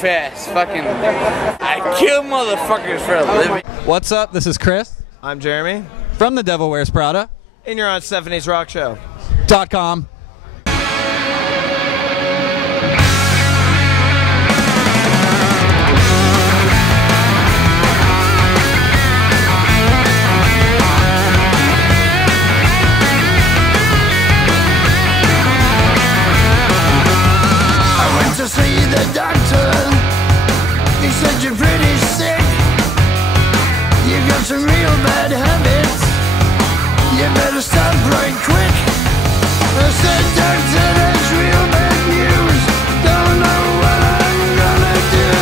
fast. Fucking, I kill motherfuckers for a living. What's up? This is Chris. I'm Jeremy. From The Devil Wears Prada. And you're on Stephanie's Rock Show. .com. To see the doctor, he said you're pretty sick. You got some real bad habits. You better stop right quick. I said, doctor, that's real bad news. Don't know what I'm gonna do.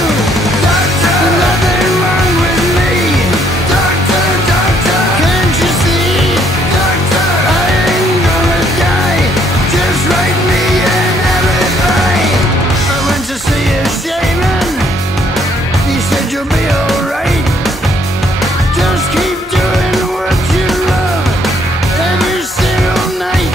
Doctor, nothing wrong with me. Doctor, doctor, can't you see? Doctor, I ain't gonna die. Just write me an alibi. To see a shaman, he said you'll be alright. Just keep doing what you love every single night.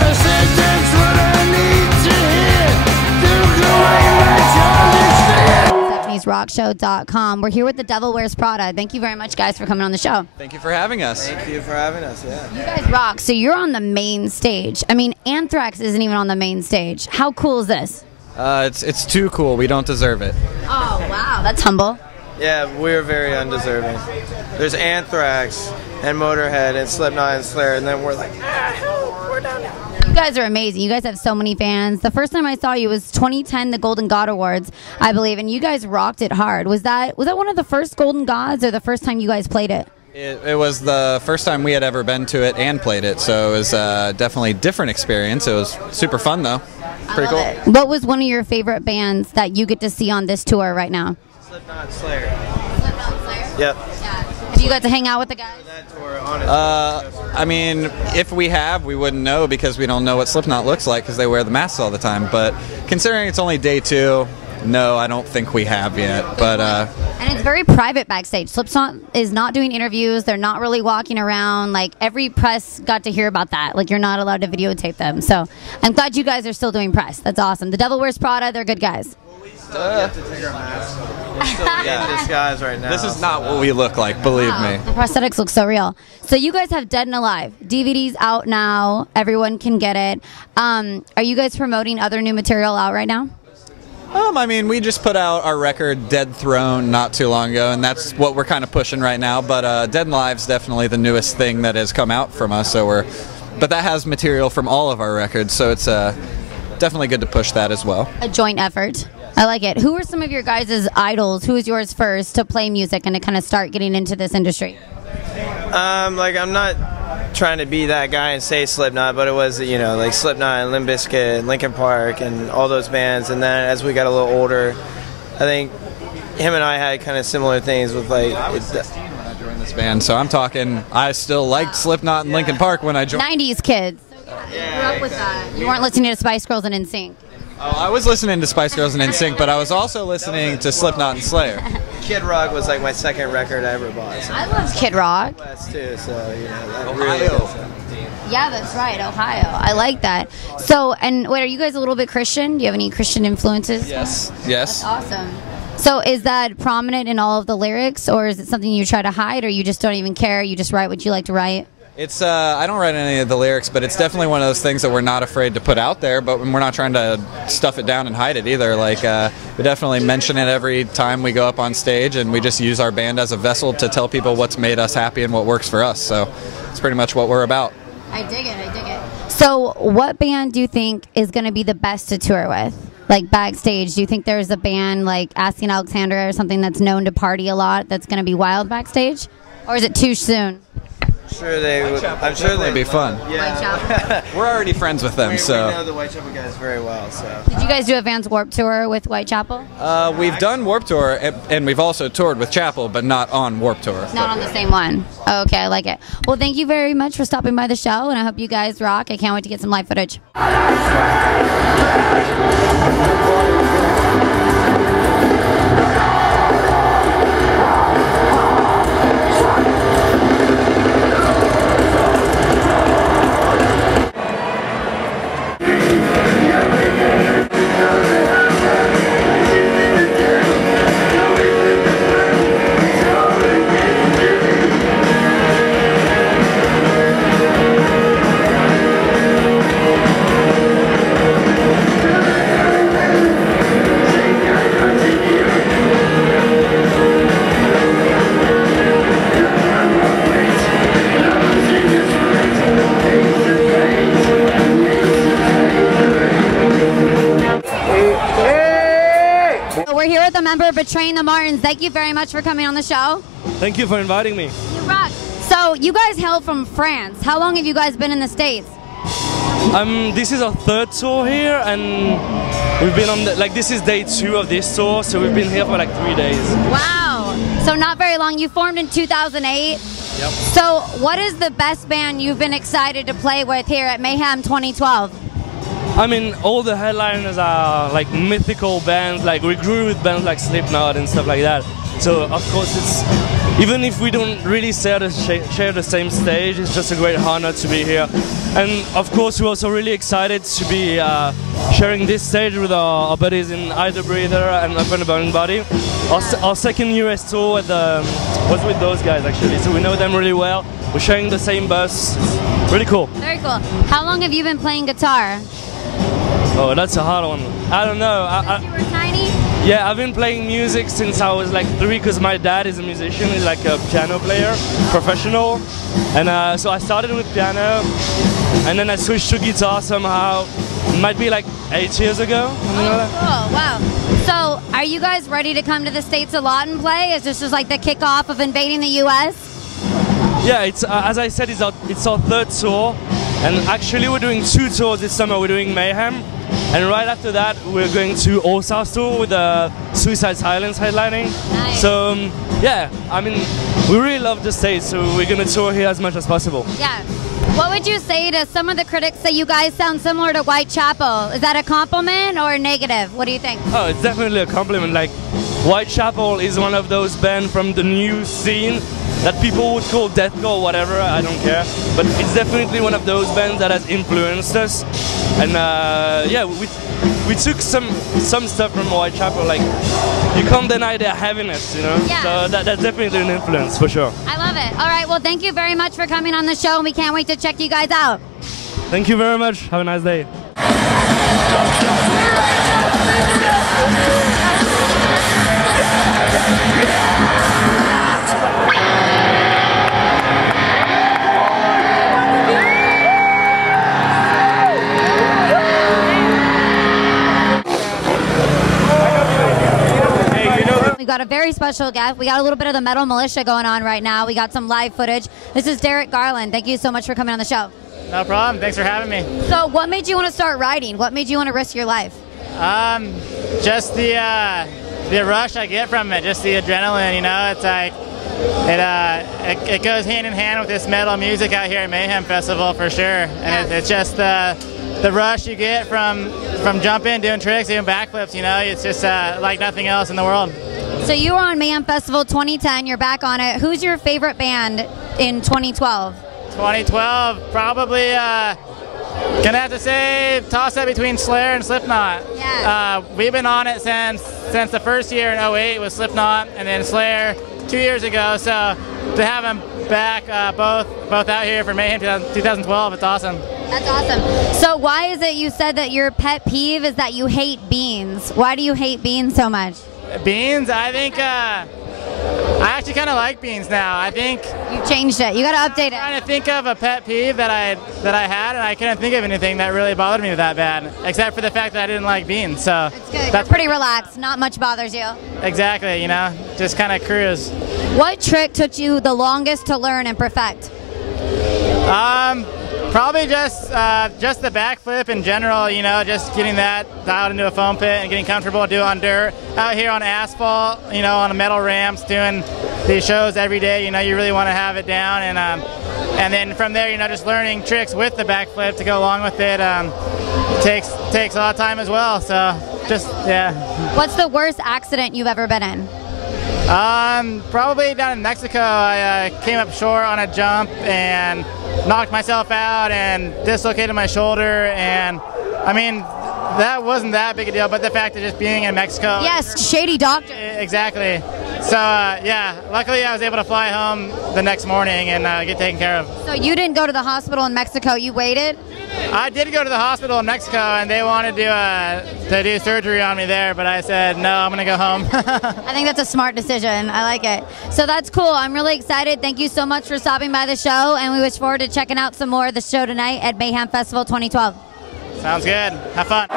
I said that's what I need to hear. Took away my childish fear. Stephanie'sRockShow.com. We're here with The Devil Wears Prada. Thank you very much, guys, for coming on the show. Thank you for having us. Thank you for having us, yeah. You guys rock. So you're on the main stage. I mean, Anthrax isn't even on the main stage. How cool is this? It's too cool. We don't deserve it. Oh, wow. That's humble. Yeah, we're very undeserving. There's Anthrax and Motorhead and Slipknot and Slayer, and then we're like, hell, we're down here. You guys are amazing. You guys have so many fans. The first time I saw you was 2010, the Golden God Awards, I believe, and you guys rocked it hard. Was that one of the first Golden Gods or the first time you guys played it? It was the first time we had ever been to it and played it, so it was definitely a different experience. It was super fun, though. Pretty cool. It. What was one of your favorite bands that you get to see on this tour right now? Slipknot, Slayer. Slipknot, Slayer? Yep. Yeah. Have you got to hang out with the guys? That tour, honestly. I mean, if we have, we wouldn't know because we don't know what Slipknot looks like because they wear the masks all the time. But considering it's only day 2, no, I don't think we have yet. But and it's very private backstage. Slipknot is not doing interviews. They're not really walking around. Like, every press got to hear about that. Like, you're not allowed to videotape them. So I'm glad you guys are still doing press. That's awesome. The Devil Wears Prada. They're good guys. We still have to take our masks off. We're still in disguise right now. this is not what we look like, believe me. The prosthetics look so real. So you guys have Dead and Alive. DVD's out now. Everyone can get it. Are you guys promoting other new material out right now? I mean, we just put out our record, Dead Throne, not too long ago, and that's what we're kind of pushing right now. But Dead and Alive's definitely the newest thing that has come out from us. But that has material from all of our records, so it's definitely good to push that as well. A joint effort. I like it. Who are some of your guys' idols? Who was yours first to play music and to kind of start getting into this industry? Like, I'm not trying to be that guy and say Slipknot, but it was, like Slipknot and Limp Bizkit and Linkin Park and all those bands. And then as we got a little older, I think him and I had kind of similar things with, like, I was 16 when I joined this band, so I'm talking, I still liked Slipknot and Linkin Park when I joined. 90s kids. You grew up with that. You weren't listening to Spice Girls and NSYNC. Oh, I was listening to Spice Girls and NSYNC, but I was also listening to Slipknot and Slayer. Kid Rock was like my second record I ever bought. So. I loved Kid Rock. That's too, so that Ohio. really is. Yeah, that's right, Ohio. I like that. So, and wait, are you guys a little bit Christian? Do you have any Christian influences? Yes. That's awesome. So is that prominent in all of the lyrics, or is it something you try to hide, or you just don't even care, you just write what you like to write? It's I don't write any of the lyrics, but it's definitely one of those things that we're not afraid to put out there, but we're not trying to stuff it down and hide it either. Like, we definitely mention it every time we go up on stage, and we just use our band as a vessel to tell people what's made us happy and what works for us. So it's pretty much what we're about. I dig it. So what band do you think is going to be the best to tour with? Like, backstage, do you think there's a band like Asking Alexandria or something that's known to party a lot that's going to be wild backstage? Or is it too soon? Sure, they would. I'm sure they'd be fun. Yeah. We're already friends with them, we so. We know the Whitechapel guys very well. So. Did you guys do a Vans Warped Tour with Whitechapel? We've done Warped Tour, and we've also toured with Chapel, but not on Warped Tour. Not on the same one. Okay, I like it. Well, thank you very much for stopping by the show, and I hope you guys rock. I can't wait to get some live footage. Betraying the Martins. Thank you very much for coming on the show. Thank you for inviting me. You rock. So you guys hail from France. How long have you guys been in the States? This is our third tour here, and we've been on this is day 2 of this tour, so we've been here for like 3 days. Wow. So not very long. You formed in 2008. Yep. So what is the best band you've been excited to play with here at Mayhem 2012? I mean, all the headliners are like mythical bands. Like we grew with bands like Slipknot and stuff like that. So of course, it's even if we don't really share the same stage, it's just a great honor to be here. And of course, we're also really excited to be sharing this stage with our buddies in Either Breather and Up and the Burning Body. Our second US tour was with those guys actually, so we know them really well. We're sharing the same bus. It's really cool. Very cool. How long have you been playing guitar? Oh, that's a hard one. I don't know. Since you were tiny? Yeah, I've been playing music since I was like 3 because my dad is a musician, he's like a piano player, professional. And so I started with piano and then I switched to guitar somehow. It might be like 8 years ago. Oh, cool. Wow. So are you guys ready to come to the States a lot and play? Is this just like the kickoff of invading the US? Yeah, it's as I said, it's our third tour. And actually we're doing 2 tours this summer. We're doing Mayhem. And right after that, we're going to All South Tour with Suicide Silence headlining. Nice. So, yeah, I mean, we really love the States, so we're going to tour here as much as possible. Yeah. What would you say to some of the critics that you guys sound similar to Whitechapel? Is that a compliment or negative? What do you think? Oh, it's definitely a compliment. Like, Whitechapel is one of those bands from the new scene that people would call deathcore or whatever, I don't care. But it's definitely one of those bands that has influenced us. And yeah, we took some stuff from Whitechapel, like you can't deny their heaviness, you know? Yeah. So that's definitely an influence, for sure. I love it. All right, well, thank you very much for coming on the show, and we can't wait to check you guys out. Thank you very much. Have a nice day. We got a very special guest. We got a little bit of the Metal Militia going on right now. We got some live footage. This is Derek Garland. Thank you so much for coming on the show. No problem. Thanks for having me. So what made you want to start riding? What made you want to risk your life? Just the rush I get from it, just the adrenaline, you know. It's like it goes hand in hand with this metal music out here at Mayhem Festival for sure. And it's just the rush you get from jumping, doing tricks, doing backflips, you know. It's just like nothing else in the world. So you were on Mayhem Festival 2010. You're back on it. Who's your favorite band in 2012? 2012, probably gonna have to say toss up between Slayer and Slipknot. Yeah. We've been on it since the first year in 2008 with Slipknot, and then Slayer 2 years ago. So to have them back, both out here for Mayhem 2012, it's awesome. That's awesome. So why is it you said that your pet peeve is that you hate beans? Why do you hate beans so much? Beans, I think I actually kind of like beans now. I think You changed it. You got to update I'm it. trying to think of a pet peeve that I had, and I couldn't think of anything that really bothered me that bad, except for the fact that I didn't like beans. So It's good. That's pretty relaxed. Not much bothers you. exactly, you know, just kind of cruise. What trick took you the longest to learn and perfect? Probably just the backflip in general, you know, just getting that dialed into a foam pit and getting comfortable doing on dirt. Out here on asphalt, you know, on the metal ramps, doing these shows every day, you know, you really want to have it down. And then from there, you know, just learning tricks with the backflip to go along with it takes a lot of time as well. So just, yeah. What's the worst accident you've ever been in? Probably down in Mexico, I came up short on a jump and knocked myself out and dislocated my shoulder, and I mean, that wasn't that big a deal, but the fact of just being in Mexico. Yes, shady doctor. Exactly. So, yeah, luckily I was able to fly home the next morning and get taken care of. So you didn't go to the hospital in Mexico, you waited? I did go to the hospital in Mexico, and they wanted to do surgery on me there, but I said, no, I'm going to go home. I think that's a smart decision. I like it. So that's cool. I'm really excited. Thank you so much for stopping by the show, and we wish forward to checking out some more of the show tonight at Mayhem Festival 2012. Sounds good. Have fun.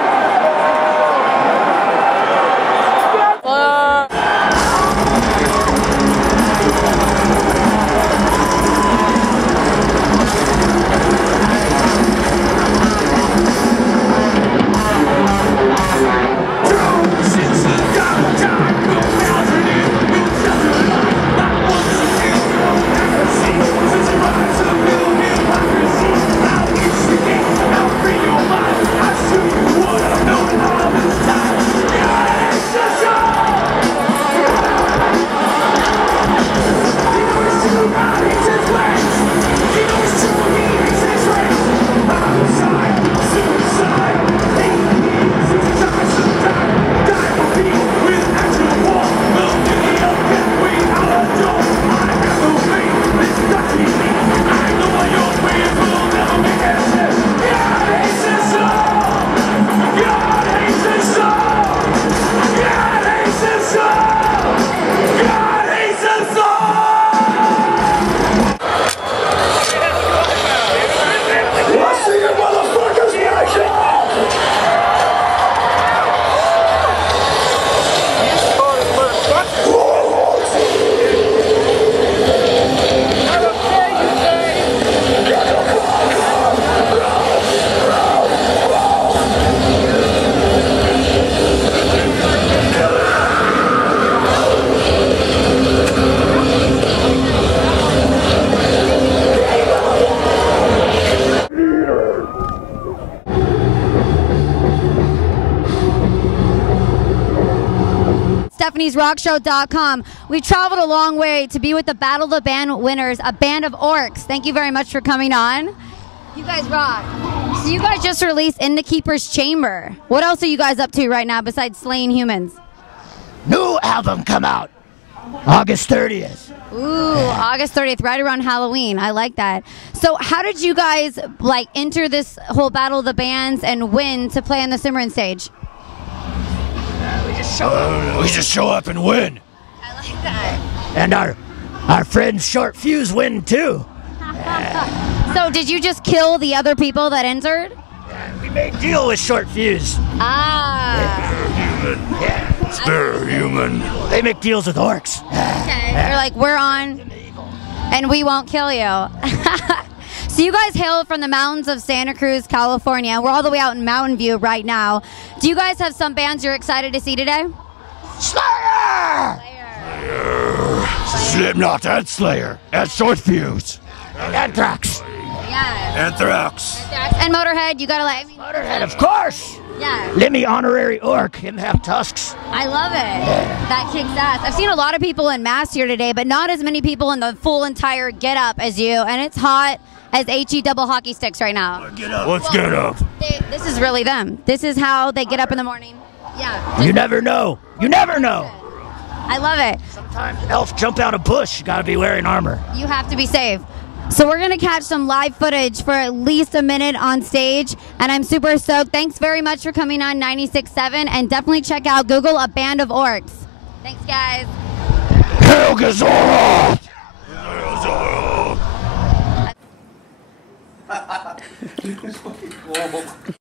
SuperStartsRockShow.com. We traveled a long way to be with the Battle of the Band winners, a band of orcs. Thank you very much for coming on. You guys rock. So you guys just released In the Keeper's Chamber. What else are you guys up to right now besides slaying humans? New album come out August 30th. Ooh, August 30th, right around Halloween. I like that. So how did you guys like enter this whole Battle of the Bands and win to play on the Cimarron stage? We just show up and win. I like that. And our friends Short Fuse win too. So did you just kill the other people that entered? We made deal with Short Fuse. They're human. They make deals with orcs. Okay. They're like, we're on, and we won't kill you. So you guys hail from the mountains of Santa Cruz, California. We're all the way out in Mountain View right now. Do you guys have some bands you're excited to see today? Slayer! Slipknot and Slayer and Short Fuse. Anthrax. Yeah. Anthrax. And Motorhead, you gotta like. Motorhead, of course. Yeah. Lemmy honorary orc, him have tusks. I love it. That kicks ass. I've seen a lot of people in mass here today, but not as many people in the full entire get up as you, and it's hot as HE double hockey sticks right now. Let's get up. This is really them. This is how they get up in the morning. Yeah. You never know. You never know. I love it. Sometimes elf jump out a bush. You gotta be wearing armor. You have to be safe. So we're going to catch some live footage for at least a minute on stage, and I'm super stoked. Thanks very much for coming on 96.7, and definitely check out Google A Band of Orcs. Thanks, guys. Hail Gazora! Hail Gazora!